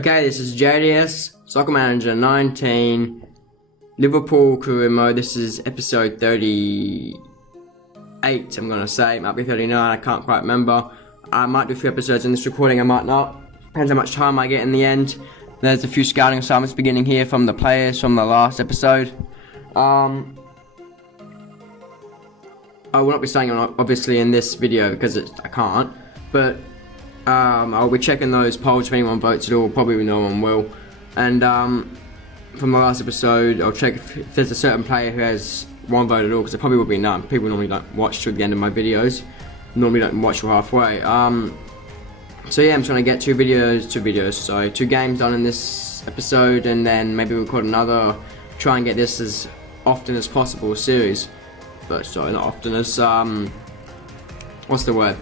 Okay, this is JDS, Soccer Manager 19, Liverpool career mode. This is episode 38, I'm gonna say. It might be 39, I can't quite remember. I might do 3 episodes in this recording, I might not. Depends how much time I get in the end. There's a few scouting assignments beginning here from the players from the last episode. I will not be saying them obviously in this video because I can't, but I'll be checking those polls. If anyone votes at all, probably no one will. And from the last episode, I'll check if there's a certain player who has one vote at all, because there probably will be none. People normally don't watch to the end of my videos. Normally don't watch till halfway. So yeah, I'm trying to get two games done in this episode, and then maybe record another. Try and get this as often as possible series. But sorry, not often as what's the word?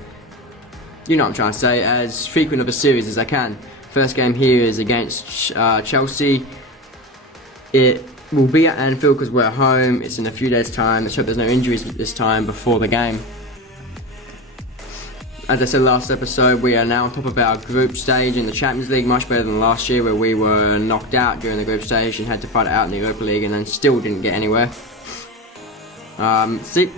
You know what I'm trying to say, as frequent of a series as I can. First game here is against Chelsea. It will be at Anfield because we're at home. It's in a few days' time. Let's hope there's no injuries this time before the game. As I said last episode, we are now on top of our group stage in the Champions League, much better than last year where we were knocked out during the group stage and had to fight it out in the Europa League and then still didn't get anywhere. See,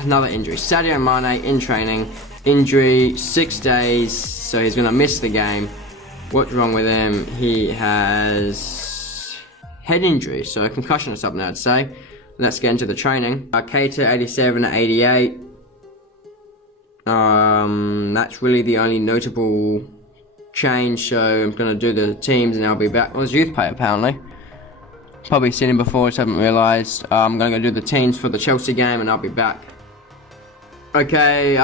another injury. Sadio Mane in training. Injury, 6 days, so he's going to miss the game. What's wrong with him? He has head injury, so a concussion or something, I'd say. Let's get into the training. Keita, 87 at 88. That's really the only notable change, so I'm going to do the teams and I'll be back. Well, it's youth player, apparently. Probably seen him before, just haven't realised. I'm going to go do the teams for the Chelsea game and I'll be back. Okay,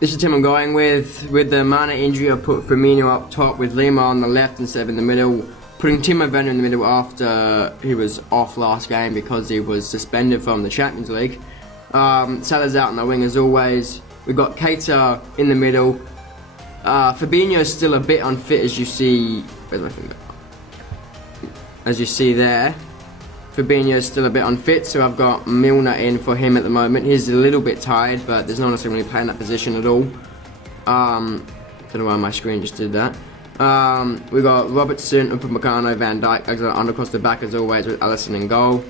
this is the team I'm going with. With the Werner injury, I put Firmino up top with Lima on the left instead of in the middle. Putting Werner in the middle after he was off last game because he was suspended from the Champions League. Salah's out on the wing as always. We've got Keita in the middle. Fabinho's still a bit unfit as you see. Where's my finger? As you see there. Fabinho's still a bit unfit, so I've got Milner in for him at the moment. He's a little bit tired, but there's no one else really playing that position at all. Don't know why my screen just did that. We've got Robertson, Upamecano, Van Dijk, under across the back as always with Alisson in goal.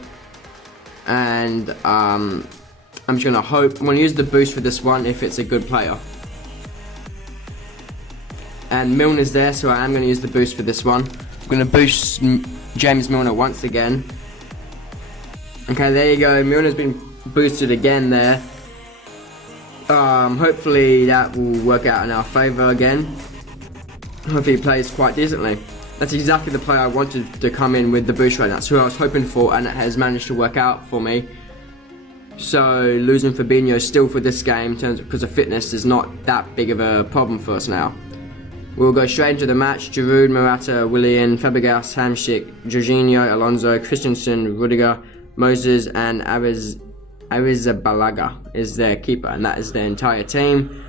And I'm just going to use the boost for this one if it's a good player. And Milner's there, so I am going to use the boost for this one. I'm going to boost James Milner once again. Okay, there you go. Milner's been boosted again there. Hopefully that will work out in our favour again. Hopefully he plays quite decently. That's exactly the player I wanted to come in with the boost right now. That's who I was hoping for, and it has managed to work out for me. So losing Fabinho still for this game, because of fitness, is not that big of a problem for us now. We'll go straight into the match. Giroud, Morata, Willian, Fabregas, Hamsik, Jorginho, Alonso, Christensen, Rudiger, Moses, and Arrizabalaga is their keeper, and that is their entire team.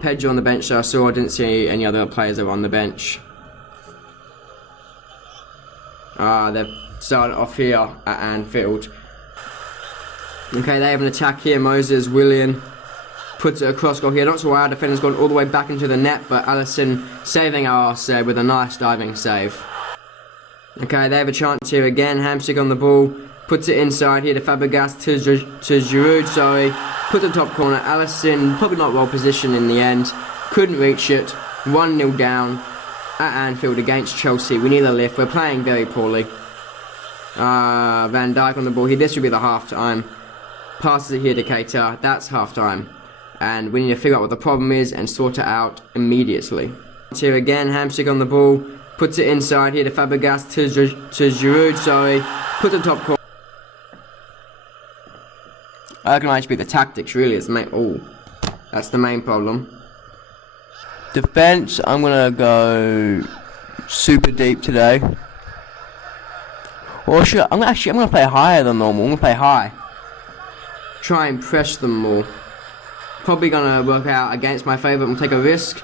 Pedro on the bench, so I saw. I didn't see any other players that were on the bench. They've started off here at Anfield. Okay, they have an attack here. Moses, Willian puts it across goal here. Not so our defender's gone all the way back into the net, but Alisson saving our arse there with a nice diving save. Okay, they have a chance here again. Hamsik on the ball. Puts it inside here to Fabregas, to Giroud, sorry. Puts it top corner. Alisson, probably not well positioned in the end. Couldn't reach it. 1-0 down at Anfield against Chelsea. We need a lift. We're playing very poorly. Van Dijk on the ball here. This would be the half-time. Passes it here to Keita. That's half-time. And we need to figure out what the problem is and sort it out immediately. Here again, Hamsik on the ball. Puts it inside here to Fabregas, to Giroud, sorry. Puts it top corner. I reckon I should be the tactics, really. That's the main problem. Defense, I'm gonna go super deep today. Or I'm gonna play higher than normal. I'm gonna play high. Try and press them more. Probably gonna work out against my favour. I'm gonna take a risk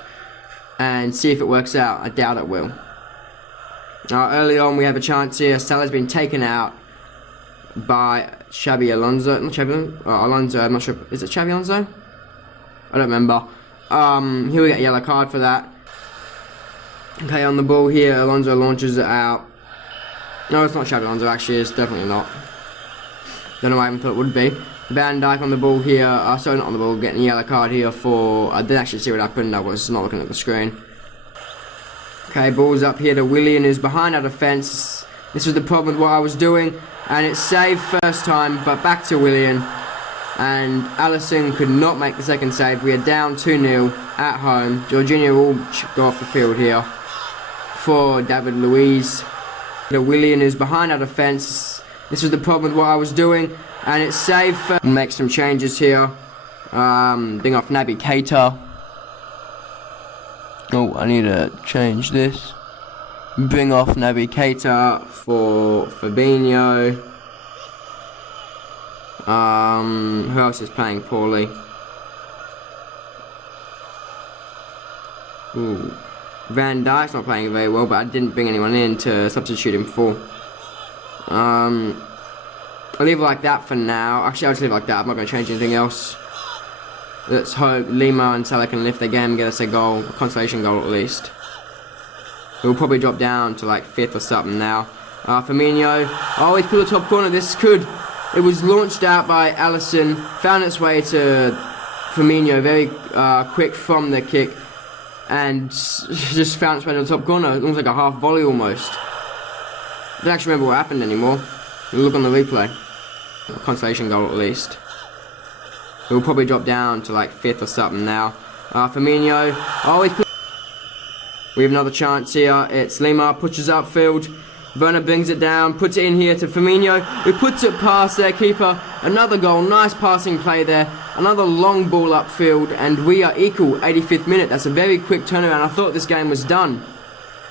and see if it works out. I doubt it will. Early on, we have a chance here. Salah's been taken out by Xabi Alonso. Not Xabi Alonso, I'm not sure. Is it Xabi Alonso? I don't remember. Here we get a yellow card for that. Okay, on the ball here, Alonso launches it out. No, it's not Xabi Alonso, actually, it's definitely not. Don't know why I even thought it would be. Van Dijk on the ball here, sorry, not on the ball, getting a yellow card here for, I didn't actually see what happened, I was not looking at the screen. Okay, ball's up here to Willian, who's behind our defence. This was the problem with what I was doing, and it's saved first time, but back to Willian. And Alisson could not make the second save. We are down 2-0 at home. Jorginho will go off the field here for David Luiz. Willian is behind our defence. This was the problem with what I was doing, and it's saved first. We'll make some changes here. Bring off Naby Keita. Oh, I need to change this. Bring off Naby Keita for Firmino. Who else is playing poorly? Ooh. Van Dijk's not playing very well, but I didn't bring anyone in to substitute him for. I'll leave it like that for now. Actually, I'll just leave it like that. I'm not going to change anything else. Let's hope Lima and Salah can lift their game and get us a goal, a consolation goal at least. We'll probably drop down to like 5th or something now. Firmino. Oh, he's put the top corner. This could. It was launched out by Alisson. Found its way to Firmino very quick from the kick. And just found its way to the top corner. It looks like a half volley almost. I don't actually remember what happened anymore. We'll look on the replay. A consolation goal at least. We'll probably drop down to like 5th or something now. Firmino. Oh, we have another chance here. It's Lima, pushes upfield. Werner brings it down, puts it in here to Firmino, who puts it past their keeper. Another goal, nice passing play there. Another long ball upfield, and we are equal, 85th minute. That's a very quick turnaround. I thought this game was done,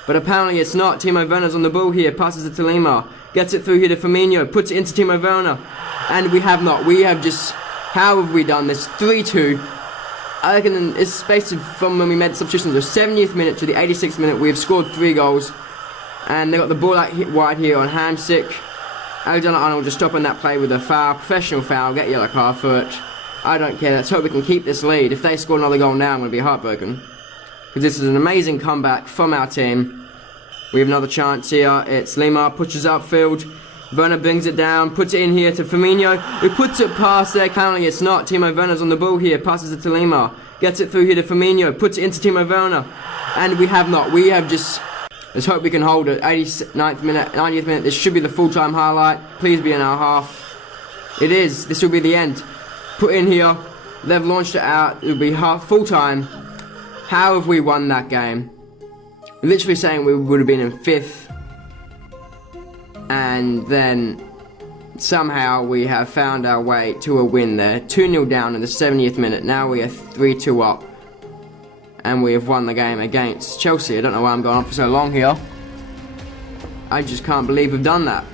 but apparently it's not. Timo Werner's on the ball here, passes it to Lima, gets it through here to Firmino, puts it into Timo Werner, and we have not. We have just, how have we done this? 3-2. I reckon it's spaced from when we made the substitutions, the 70th minute to the 86th minute. We have scored 3 goals. And they got the ball out wide here on Hamsik. Alexander-Arnold just stopping that play with a foul, professional foul, get a yellow card for it. I don't care, let's hope we can keep this lead. If they score another goal now, I'm going to be heartbroken. Because this is an amazing comeback from our team. We have another chance here. It's Lima, pushes upfield. Werner brings it down, puts it in here to Firmino, who puts it past there. Currently it's not. Timo Werner's on the ball here, passes it to Lima. Gets it through here to Firmino, puts it into Timo Werner. And we have not. We have just... Let's hope we can hold it. 89th minute, 90th minute. This should be the full-time highlight. Please be in our half. It is. This will be the end. Put in here. They've launched it out. It will be half full-time. How have we won that game? Literally saying we would have been in 5th. And then somehow we have found our way to a win there. 2-0 down in the 70th minute. Now we are 3-2 up. And we have won the game against Chelsea. I don't know why I'm going on for so long here. I just can't believe we've done that.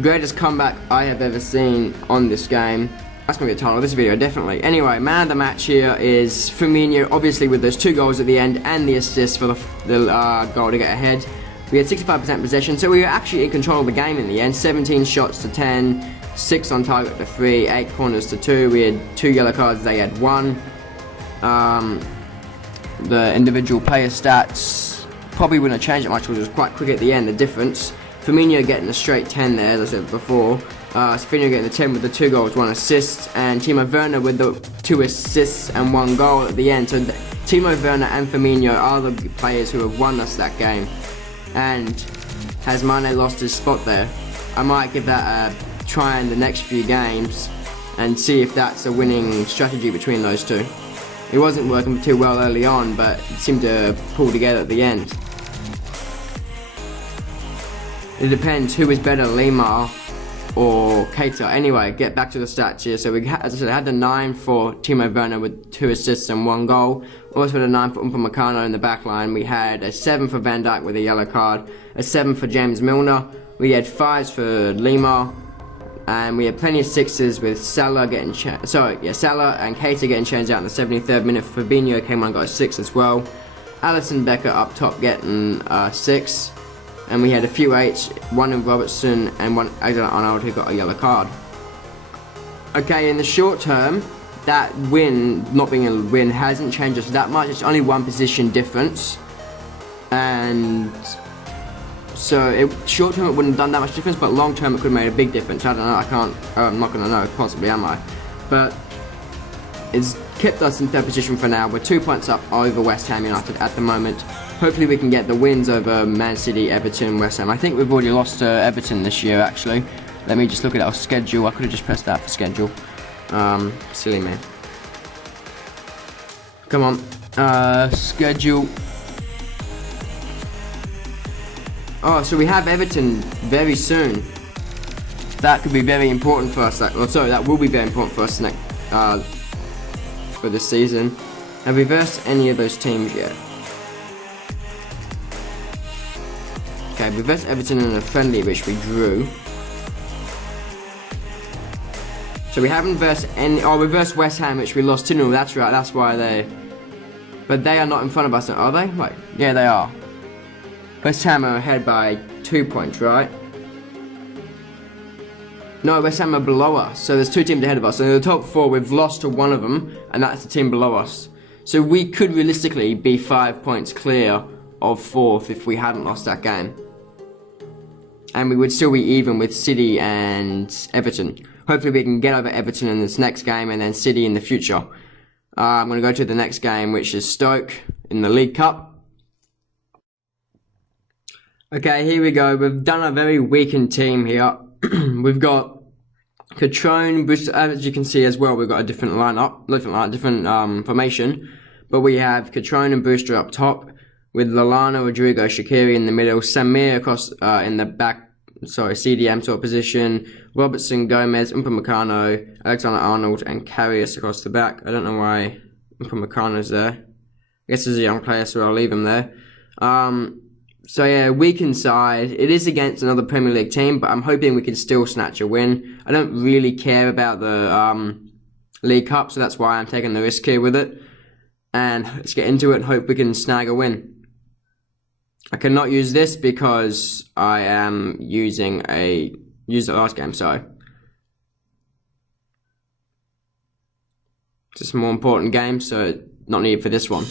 Greatest comeback I have ever seen on this game. That's going to be the title of this video, definitely. Anyway, man of the match here is Firmino, obviously with those 2 goals at the end and the assist for the goal to get ahead. We had 65% possession, so we were actually in control of the game in the end. 17 shots to 10, 6 on target to 3, 8 corners to 2. We had 2 yellow cards, they had 1. The individual player stats probably wouldn't have changed it much because it was quite quick at the end, the difference. Firmino getting a straight 10 there, as I said before. Firmino getting the 10 with the 2 goals, 1 assist. And Timo Werner with the 2 assists and 1 goal at the end. So Timo Werner and Firmino are the players who have won us that game. And has Mane lost his spot there? I might give that a try in the next few games and see if that's a winning strategy between those two. It wasn't working too well early on, but it seemed to pull together at the end. It depends who is better, Lima or Keita. Anyway, get back to the stats here. So we, as I said, I had the 9 for Timo Werner with 2 assists and 1 goal. Also had a 9 for Upamecano in the back line. We had a 7 for Van Dijk with a yellow card, a 7 for James Milner. We had 5s for Lima. And we had plenty of 6s with Salah getting Salah and Keita getting changed out in the 73rd minute. Fabinho came on and got a 6 as well. Alisson Becker up top getting 6. And we had a few 8s, 1 in Robertson and 1 Alexander-Arnold who got a yellow card. Okay, in the short term, that win, not being a win, hasn't changed us that much. It's only 1 position difference. and so short term it wouldn't have done that much difference, but long term it could have made a big difference. I don't know, I'm not going to know, possibly am I, but it's kept us in third position for now. We're 2 points up over West Ham United at the moment. Hopefully we can get the wins over Man City, Everton, West Ham. I think we've already lost to Everton this year, actually. Let me just look at our schedule. I could have just pressed that for schedule. Silly man. Come on. Schedule. Oh, so we have Everton very soon. That could be very important for us. That will be very important for us next for this season. Have we versed any of those teams yet? Okay, we versed Everton in a friendly which we drew. So we haven't versed any. Oh, we versed West Ham which we lost 2-0. That's right. That's why they. But they are not in front of us, are they? Right. Yeah, they are. West Ham are ahead by 2 points, right? No, West Ham are below us. So there's 2 teams ahead of us. So in the top 4, we've lost to one of them, and that's the team below us. So we could realistically be 5 points clear of 4th if we hadn't lost that game. And we would still be even with City and Everton. Hopefully we can get over Everton in this next game and then City in the future. I'm going to go to the next game, which is Stoke in the League Cup. Okay, here we go. We've done a very weakened team here. We've got Catrone, Brewster, as you can see as well, we've got a different lineup, different formation. But we have Catrone and Brewster up top, with Lallana, Rodrigo, Shaqiri in the middle, Samir across in the back, CDM sort of position, Robertson, Gomez, Upamecano, Alexander-Arnold, and Karius across the back. I don't know why Upamecano's there. I guess he's a young player, so I'll leave him there. So yeah, weakened side. It is against another Premier League team, but I'm hoping we can still snatch a win. I don't really care about the League Cup, so that's why I'm taking the risk here with it. And let's get into it and hope we can snag a win. I cannot use this because I am used it last game, so it's a more important game, so not needed for this one.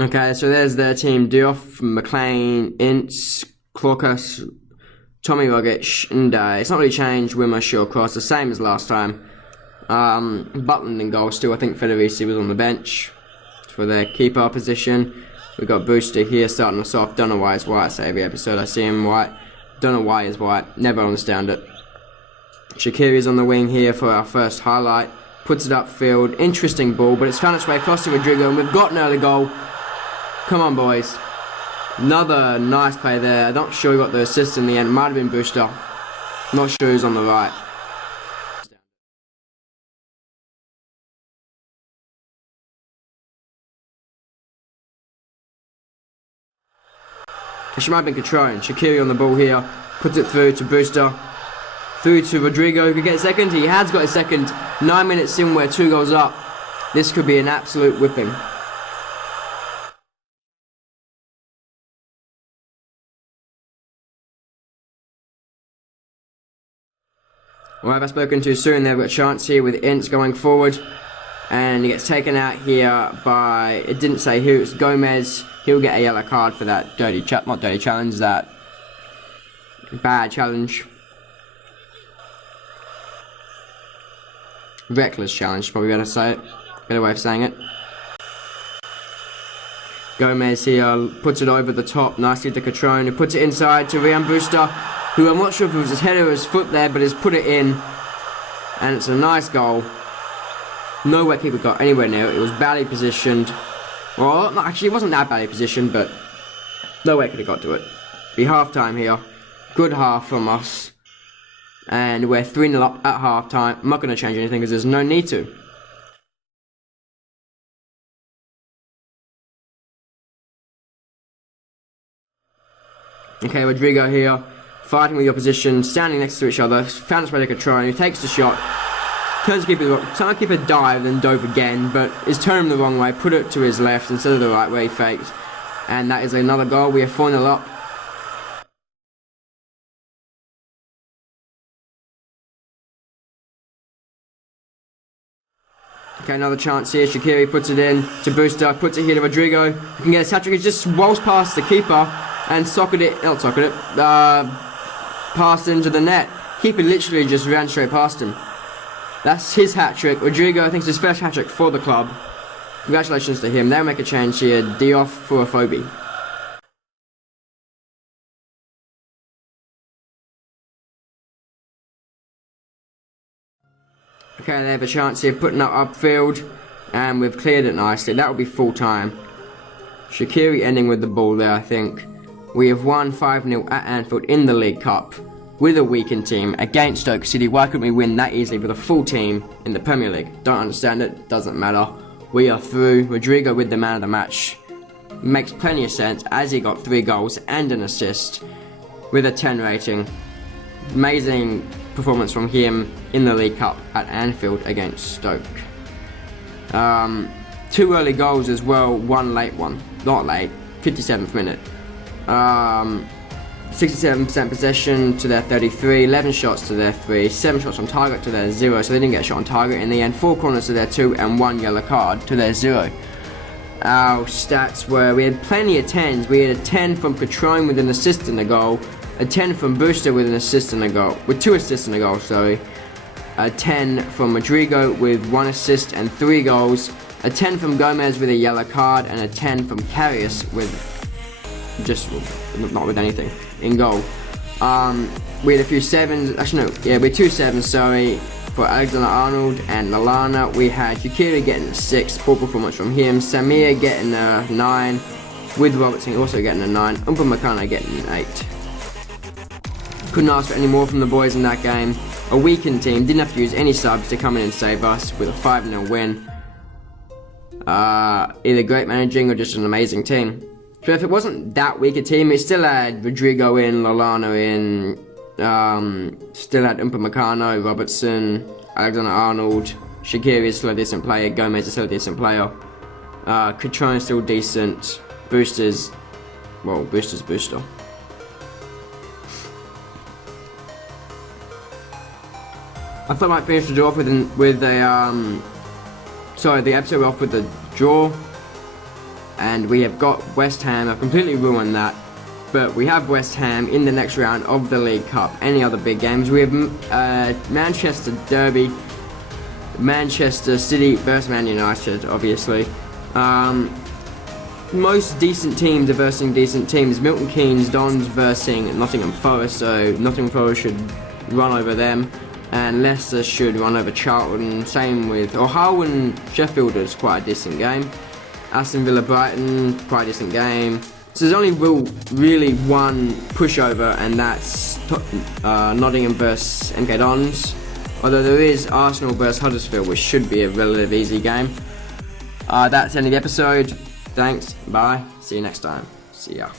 Okay, so there's their team: Diouf, McLean, Ince, Klokas, Tommy Rogic, and it's not really changed. Wimmer, Shawcross, the same as last time. Butland in goal still. I think Federici was on the bench for their keeper position. We've got Brewster here starting us off. Don't know why it's white. I say every episode I see him white. Don't know why he's white. Never understand it. Shaqiri's on the wing here for our first highlight. Puts it upfield. Interesting ball, but it's found its way across to Rodrigo, and we've got an early goal. Come on, boys. Another nice play there. I'm not sure who got the assist in the end. Might have been Brewster. Not sure who's on the right. She might have been Catrone. Shaqiri on the ball here. Puts it through to Brewster. Through to Rodrigo, who could get a second. He has got a second. 9 minutes in, we're 2 goals up. This could be an absolute whipping. Well, have I spoken too soon? They've got a chance here with Ince going forward. And he gets taken out here by, it didn't say who, it's Gomez. He'll get a yellow card for that that bad challenge. Reckless challenge, probably better say it. Better way of saying it. Gomez here puts it over the top nicely to Catrone, who puts it inside to Ryan Brewster, who I'm not sure if it was his head or his foot there, but has put it in. And it's a nice goal. Nowhere keeper got anywhere near it. It was badly positioned. Well, actually, it wasn't that badly positioned, but nowhere could have got to it. Be half time here. Good half from us. And we're 3-0 up at half time. I'm not going to change anything because there's no need to. Okay, Rodrigo here. Fighting with the opposition. Standing next to each other. Found his way to Catrone, who takes the shot. Turns to keep a dive, then dove again, but is turning the wrong way, put it to his left instead of the right way he faked. And that is another goal. We are 4-0 up. Okay, another chance here. Shaqiri puts it in to Booster, puts it here to Rodrigo. He can get a hat-trick. He just rolls past the keeper and passed into the net. Keeper literally just ran straight past him. That's his hat-trick. Rodrigo, I think, it's his first hat-trick for the club. Congratulations to him. They'll make a change here. Diouf for Afobe. Okay, they have a chance here, putting up upfield, and we've cleared it nicely. That will be full time. Shaqiri ending with the ball there, I think. We have won 5-0 at Anfield in the League Cup with a weakened team against Stoke City. Why couldn't we win that easily with a full team in the Premier League? Don't understand it, doesn't matter. We are through. Rodrigo with the man of the match. Makes plenty of sense as he got 3 goals and an assist with a 10 rating. Amazing performance from him in the League Cup at Anfield against Stoke. 2 early goals as well, 1 late one. Not late, 57th minute. 67% possession to their 33, 11 shots to their 3, 7 shots on target to their 0, so they didn't get a shot on target in the end. 4 corners to their 2 and 1 yellow card to their 0. Our stats were, we had plenty of 10s. We had a 10 from Patron with an assist in the goal, a 10 from Booster with an assist in the goal, with 2 assists in the goal, sorry. A 10 from Rodrigo with 1 assist and 3 goals, a 10 from Gomez with a yellow card, and a 10 from Karius with just not with anything in goal. We had a few 7s, actually no, yeah, we had 2 7s, sorry, for Alexander-Arnold and Lallana. We had Shaqiri getting a 6, poor performance from him, Samir getting a 9, with Robertson also getting a 9, Upamecano getting an 8. Couldn't ask for any more from the boys in that game. A weakened team, didn't have to use any subs to come in and save us with a 5-0 win. Either great managing or just an amazing team. So if it wasn't that weak a team, it still had Rodrigo in, Lallana in, still had Upamecano, Robertson, Alexander-Arnold, Shaqiri is still a decent player, Gomez is still a decent player, Katron is still decent, Booster's Booster. I thought I might finish the draw off the episode off with a draw. And we have got West Ham. I've completely ruined that. But we have West Ham in the next round of the League Cup. Any other big games? We have Manchester Derby, Manchester City versus Man United, obviously. Most decent teams are versing decent teams. Milton Keynes, Dons versing Nottingham Forest, so Nottingham Forest should run over them. And Leicester should run over Charlton. Same with Hull and Sheffield is quite a decent game. Aston Villa Brighton, quite a decent game. So there's only really one pushover, and that's Nottingham versus MK Dons. Although there is Arsenal versus Huddersfield, which should be a relatively easy game. That's the end of the episode. Thanks, bye, see you next time. See ya.